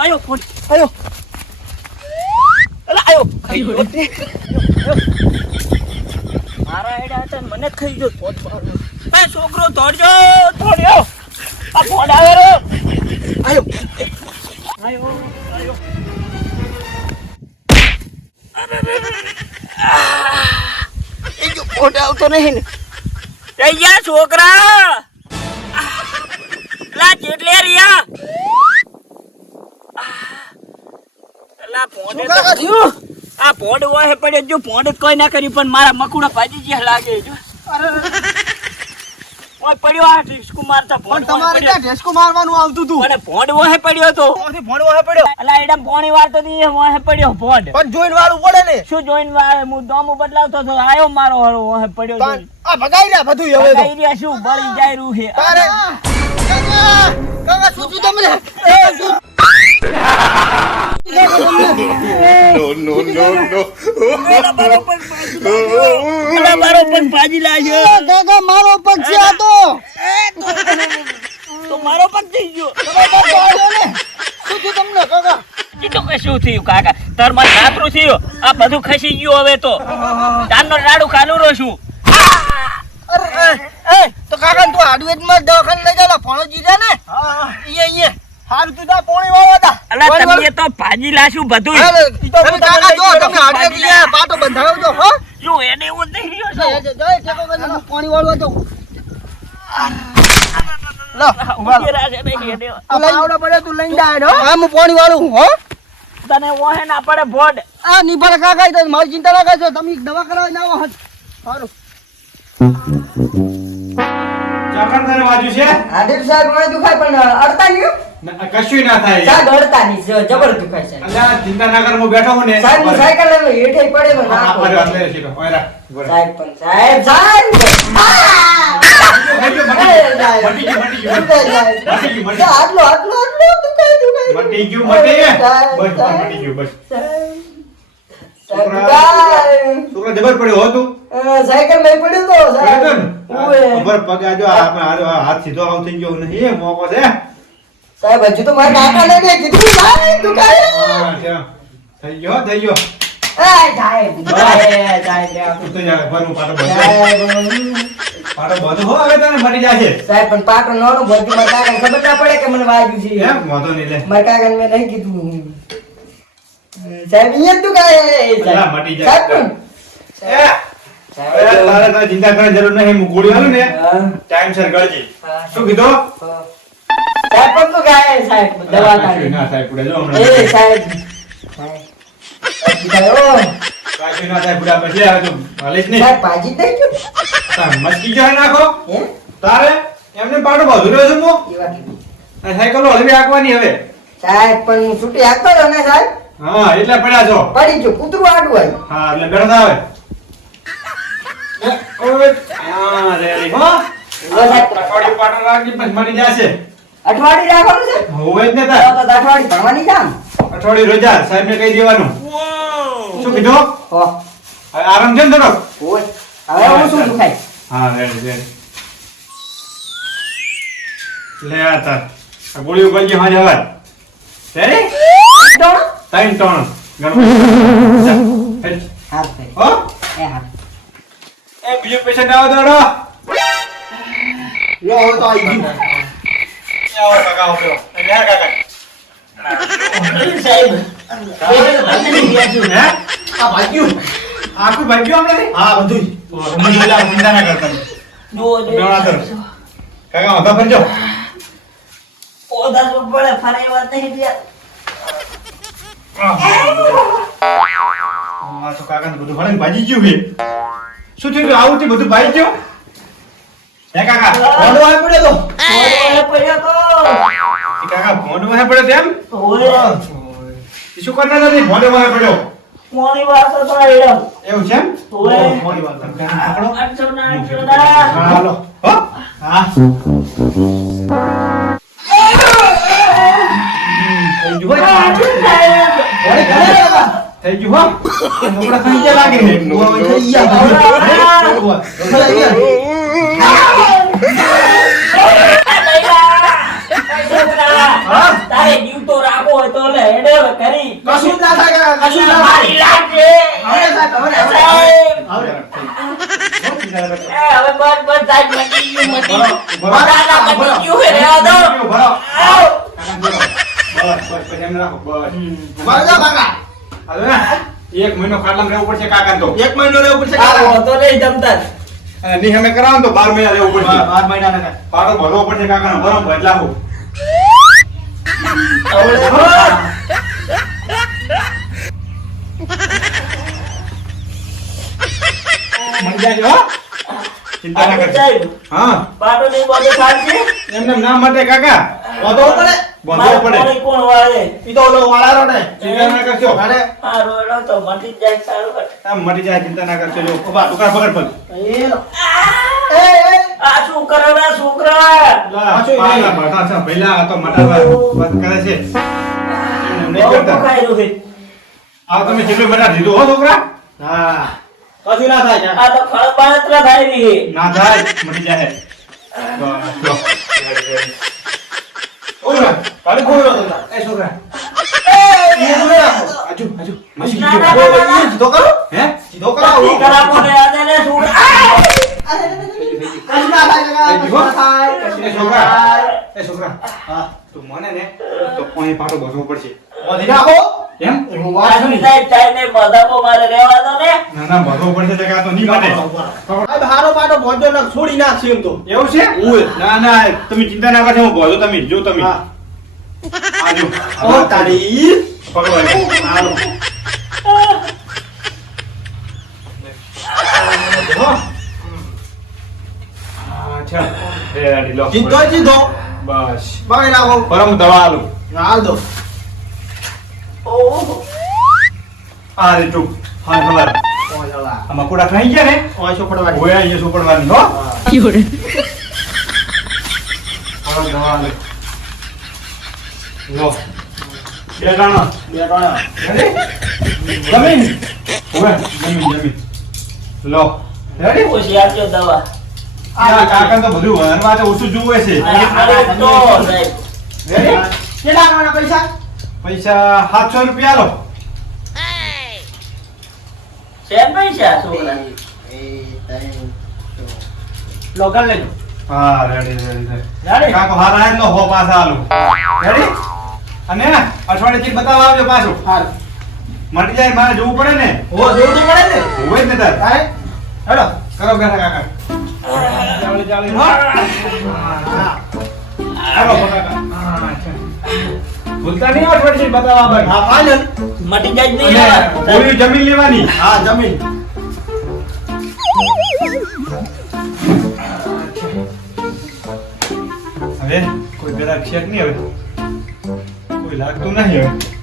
આયો ફોન. આયો. અલા આયો. ખાઈ ગયો. મારા હેડા હતા મને જ ખાઈ ગયો. ફોન. એ છોકરો દોડજો. દોડ્યો આ ફોન આવે રો આયો. આયો આયો. એ જો ફોન આવતો નહીં ને. એ છોકરા. લા જેટલે રિયા પોંડે? આ પોડ વાહે પડ્યો જો પોડ કોઈ ના કર્યું પણ મારા મકુડા ભાજી જે લાગે જો ઓય પડ્યો આ ડિસ્કુ મારતા પણ તમારે ક્યાં ઢેસકો મારવાનું આવતું હતું અને પોંડ વાહે પડ્યો તો. ત્યાંથી ભણવા હે પડ્યો? અલા એડમ પોણી વાળતો દી વાહે પડ્યો પોંડ પણ જોઈને વાળું પડે ને. શું જોઈન વા- હું દોમું બદલાવતો તો આયો મારો હરો વહે પડ્યો આ ભગાઈ રહ્યા બધું હવે તો. રહ્યા શું? બળી જાય રૂ હે તારે કાકા કાકા શું તમને? એ, શું? no, no, no, no. અલા, મારો લાગ્યો. અલા, મારો પગ ભાજી લાગ્યો. કાકા મારો પગ છે આ તો. તો મારો પગ થઈ ગયો. ને શું થયું તમને કાકા શું થયું કાકા? તાર મારે નાતરું થયું. આ બધું ખસી ગયું હવે તો. ચાંદનો રાડું ખાલું રહું છું. અરે એ, તો કાકા તું આડવેદમાં દવાખાને લઈ જાવ ફોણો જીધા ને? ઈએ ઈએ હારું તું તા પોણી વાળવા હતા અલા તમે તો ભાજી લાશું બધું તમે કાકા જો તમે આડવેદ લે પાટો બંધાવજો હો. શું એને એવું નહીં રહ્યો છો? જય ટેકો કરીને હું પાણી વાળવા લો ઊભા રહો. નહીં એને. આ પાવડો તું લઈને જાય હો હા હું પાણી વાળું હો. તને ઓહે ના પડે ભોડ. આ નિભર કાકા તો મારી ચિંતા ના કરશો તમે દવા કરાવી ના આવો સારું ચાકણ તને વાજ્યું છે? આદિલ સાહેબ મને દુખાય પણ અડતા નહીં ના, કશુંય ના થાય. સાહેબ અડતા નહીં જબર દુખાય છે. અલ્યા ચિંતાનગરમાં બેઠો હું ને સાહેબ હું સાયકલ લઈને હેઠે પડે તો ના પડે વાત ઊભો રહે. સાહેબ પણ સાહેબ સાહેબ હાથ સીધો આવ થઈ ગયો નહીં મોકો છે. સાહેબ હજુ તો મારા કાકાને મેં કીધું. સાહેબ દુખાય હા, ત્યાં. થઈ ગયો હો, થઈ ગયો. એ સાહેબ દુખાય સાહેબ તું તો જા, ભરવું પાટો બંધ. સાહેબ પાટો બંધ હો હવે તને મટી જશે સાહેબ પણ પાટો બધું મારા કાકાને ખબર ના પડે કે મને વાગ્યું છે. વાંધો નહીં લે. મારા કાકાને મેં નહીં કીધું. સાહેબ અહીંયા જ દુખાય અલા, મટી જાય. સાહેબ પણ. એ, હવે તારે તારે ચિંતા કરવાની જરૂર નહીં. હું ગોળી ને. ટાઈમ ટાઈમસર ગળજે. શું કીધું? હા. સાહેબ પણ દુખાય સાહેબ? દવા કાઢી ના થાય પુડા જો હમણાં સાહેબ. સાહેબ દુખાયો. કશું ના થાય પુડા પછી આવે તું હાલીશ નહીં. સાહેબ ભાજી થઈ ગયું તાર મસ્કી જાય નાખો. તારે એમને પાટો બાંધું રહ્યો છું હું આ સાયકલો હલવી આંકવાની હવે. સાહેબ પણ છૂટી રહ્યો ને સાહેબ. હા એટલે પડ્યા છો. પડી ગયો કૂતરું આડું આવ્યું હા એટલે બેઠા આવે. ઓય, હા, રેડી, હો. હવે સાહેબ. અઠવાડિયું પાટો રાખજે, પછી મળી જશે. અઠવાડિયું રાખવાનું છે હોવે જ ને તો તાર. તો અઠવાડિયું ભણવાની જામ અઠવાડિયું રજા, સાહેબને કહી દેવાનું. શું કીધું? હો હવે આરામ છે ને? ઓય હવે હું શું દુખાય હા, રેડી, રેડી. લે આ તાર. આ ગોળીઓ ગળજી હાંજે હવાર. રેડી? ડોણો? ત્રણ ત્રણ. ગણપતિ. ભાઈ હો? એ હાથ એ બીજો પેશન્ટ આવો દોડો. લો હવે તો આવી ગયું આવો કાકા, આવો આ કાકા. સાહેબ. કાકા વાત નહીં આ તો કાકાને બધું ભણે ભાજી ગયું. શું થયું આવું બધું ભાઈ ગયો કાકા આવી કાકા ફોનમાં પડ્યો તેમ ઓય શું કરતા હતા તે? ફોન પડ્યો. મોની વાત તો એડમ. એવું છે એમ? ઓય મોટી વાત ના હા હાલો. થઈ ગયું કપડા લાગે. થઈ ગયા ઊભા. થઈ ગયા તારે જીવ તો રાખવો હોય તો લે કશું ના મારી લાગશે. હવે સાહેબ, હવે, હવે. સાહેબ. હવે. બહુ ચિંતા ન કરશો. એ, હવે બસ, બસ, સાહેબ, મટી ગયું, મટી ગયું. બરો, ના, ના, મટી ગયું, હે, રહેવા દો. બરો. આવ. કાકા, બરો. બસ, બસ, પછી એમ રાખો, બસ. ઊભા રહો, કાકા. હવે ને, એક મહિનો ખાટલામાં રહેવું પડશે કાકા તો એક મહિનો રહેવું પડશે કાકા. વાંધો નહીં, જમતા જ. અને ની અમે કરાવો તો બાર મહિના રહેવું પડશે બાર મહિના પાટો ભરવો પડશે કાકા ભરો બદલાવો મળી જાય હો ચિંતા ના કરશો સાહેબ, હા. પાટો નહીં બાંધો ચાલશે? એમને ના માટે કાકા. વધો પડે? બાંધવો પડે. કોણ વાળે? ઈ તો ઓલો વાળારો ને. ચિંતા ના કરશો. અરે આ રોડો તો મટી જાય સારું. આમ મટી જાય ચિંતા ના કરશો. જો ઊભા ટુકડા પકડ પગ એ આ! શું કરે ના છોકરા. લા પાછું એ? પાલા નહીં. છે. પહેલા આ તો મટાવા વાત કરે છે. એમ નહીં કરતા. પકાઈ રહ્યું છે. આ તમે જેટલું મટા દીધું હો છોકરા? હા. કશું ના થાય આ ફળ બળતરા થાય ના થાય જાય. કોઈ એ છોકરા. એ રાખો. આજુ આજુ કરો. હે? કરો. ઈ ને છોકરા. હા તું મને ને તો પાણી પાટો બસવો પડશે. વધી સાહેબ એમ હું વાત આજની સાઈડ થાય ને બધામાં મારે રહેવા દો ને. ના ના ભરવો પડશે તો કે તો નહીં માટે સાહેબ, હારો પાટો ભોજો નાખ, છોડી નાખશે એમ તો એવું છે ના ના તમે ચિંતા ના કરશો હું તમે જો તમે. આજો ઓ તારી પકડો એને. હાલો. હો. હા, ચાલ. રેડી, લો. સીધો સીધો બસ બગાડી નાખો પરમ દવા આલું હાલ દો ઓહો. આ રે ચૂપ. હા ખબર. આમાં કોડા ખાઈ ગયા ને? ઓય સોપડવાની. ઓય અહીંયા સોપડવાની હો. પરમ દવા આલે લો. બે ગાણા બે ગાણા રેડી જમીન. ઓય જમીન જમીન. લો. રેડી ઓછી આપજો દવા. આ કાકા તો બધું વનવા તો ઓછું જુએ છે. રેડી કેટલા પૈસા? પૈસા સાતસો રૂપિયા લો શેર પૈસા છોકરા. લેજો હા રેડી રેડી રેડી રેડી? કાકો હારા આય તો હો પાછા આલુ રેડી અને અઠવાડિયે થી બતાવવા આવજો પાછું. હાલ. મટી જાય મારે જોવું પડે ને? ઓ જોવું તો પડે ને? હોય જ ને તાર. તારે હેડો કરો બેઠા કાકા. ચાલી ચાલી. હો. હા. કાકા. હા. ભૂલતા નહીં અઠવાડિયે બતાવવા ભાઈ. હા ફાઇનલ. મટી જાય નહીં પૂરી જમીન લેવાની. હા જમીન. હવે કોઈ પેલા છે કે નહીં હવે. કોઈ લાગતું નહીં હવે.